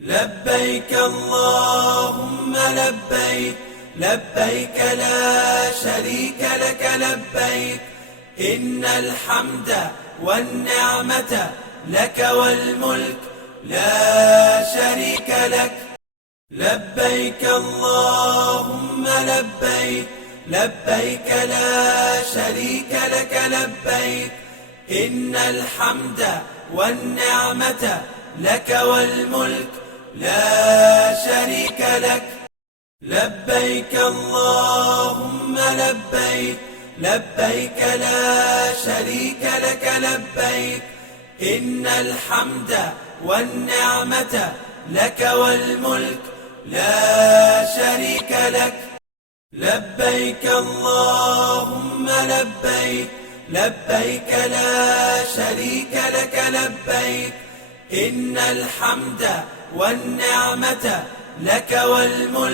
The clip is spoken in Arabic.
لبيك اللهم لبيك، لبيك لا شريك لك لبيك، إن الحمد والنعمة لك والملك لا شريك لك. لبيك اللهم لبيك، لبيك لا شريك لك لبيك، إن الحمد والنعمة لك والملك لا شريك لك. لبيك اللهم لبيك، لبيك لا شريك لك لبيك، إن الحمد والنعمة لك والملك لا شريك لك. لبيك اللهم لبيك، لبيك لا شريك لك لبيك، إن الحمد والنعمة لك والملك